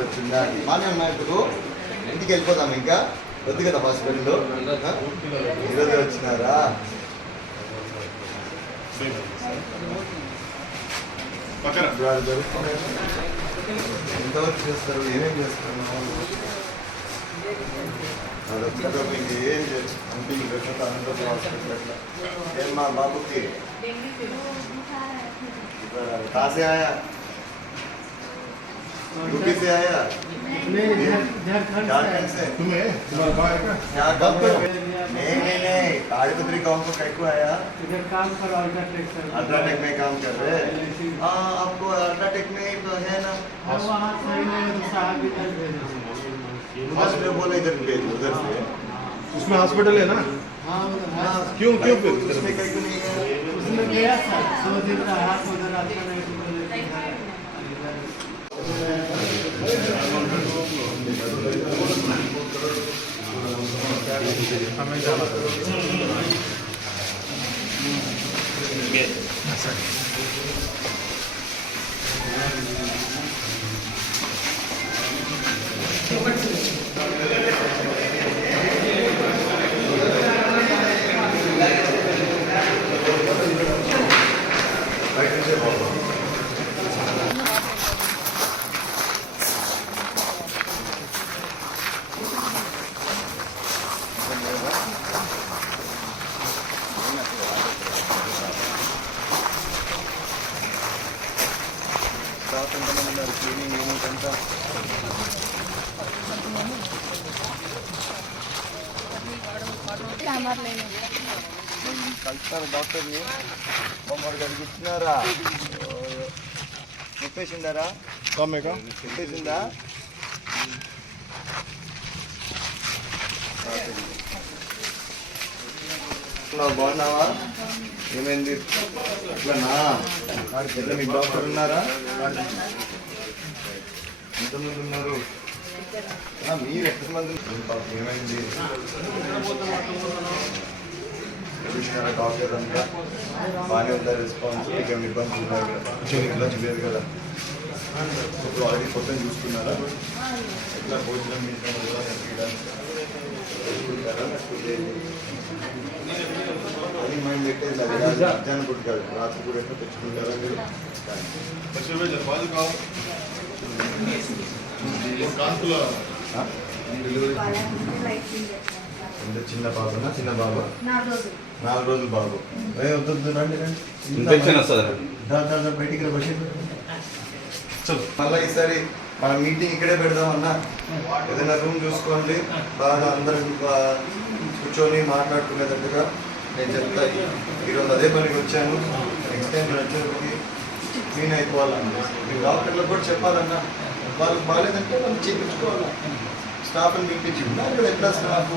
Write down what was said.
వచ్చిందా బాగానే ఉన్నాయి. ఇప్పుడు ఇంటికి వెళ్ళిపోతాం, ఇంకా వద్దు కదా హాస్పిటల్లో. ఈరోజు వచ్చినారా? ఎంతవరకు చేస్తారు, ఏమేమి చేస్తారు? అదొక్కగా మీకు ఏం అంటే మీకు అనంతపురం హాస్పిటల్ అట్లా ఏం మా బాబుకి कहाँ से आया? यूपी से आया? झारखंड से। क्या काम करो? नहीं ताड़ीपत्री गाँव को कैसे आया? इधर काम करो अल्ट्राटेक में काम कर रहे हैं। हाँ, आपको अल्ट्राटेक में है ना? हॉस्पिटल बोले इधर भेज, उधर से। उसमें हॉस्पिटल है ना? क्यों क्यों उसमें कहीं नहीं है? उसमें गया था 2 दिन का हाथ उधर आता नहीं। క్లీనింగ్ యూనిట్ అంతా కలుస్తారు డాక్టర్ని. బొమ్మడు గారికి ఇచ్చినారా? చెప్పేసిండారా? చెప్పేసిందా? బాగున్నావా? ఏమైంది? అట్లానా? ఎట్లా మీకు డాక్టర్ ఉన్నారా? ఎంతమంది ఉన్నారు? మీరు ఎంతమంది? ఏమైంది? చూసినారా డాక్టర్ అంతా? బాగానే ఉందా రెస్పాన్స్? మీకు ఏమైనా ఇబ్బంది ఉన్నాయి కదా? ఇబ్బంది లేదు కదా? ఇప్పుడు ఆల్రెడీ కొత్త చూసుకున్నారా? ఎట్లా భోజనం అది మైండ్ పెట్టేది. మధ్యాహ్నం పూట కాదు, రాత్రి పూట ఎట్లా తెచ్చుకుంటారా మీరు? చిన్న బాబునా? చిన్న బాబు 4 రోజులు బాబు. వద్దు రండి బయటికి మళ్ళీ ఈసారి మన మీటింగ్ ఇక్కడే పెడదామన్నా. ఏదైనా రూమ్ చూసుకోండి, బాగా అందరం కూర్చొని మాట్లాడుకునేటట్టుగా నేను చెప్తా. ఈరోజు అదే పనికి వచ్చాను. నెక్స్ట్ టైం వచ్చేసరికి క్లీన్ అయిపోవాలన్నా. మీరు డాక్టర్లకు కూడా చెప్పాలన్నా. వాళ్ళకి బాగాలేదంటే వాళ్ళు చేయించుకోవాలా. స్టాఫ్ని పిలిపించి ఇక్కడ ఎట్లా స్టాఫ్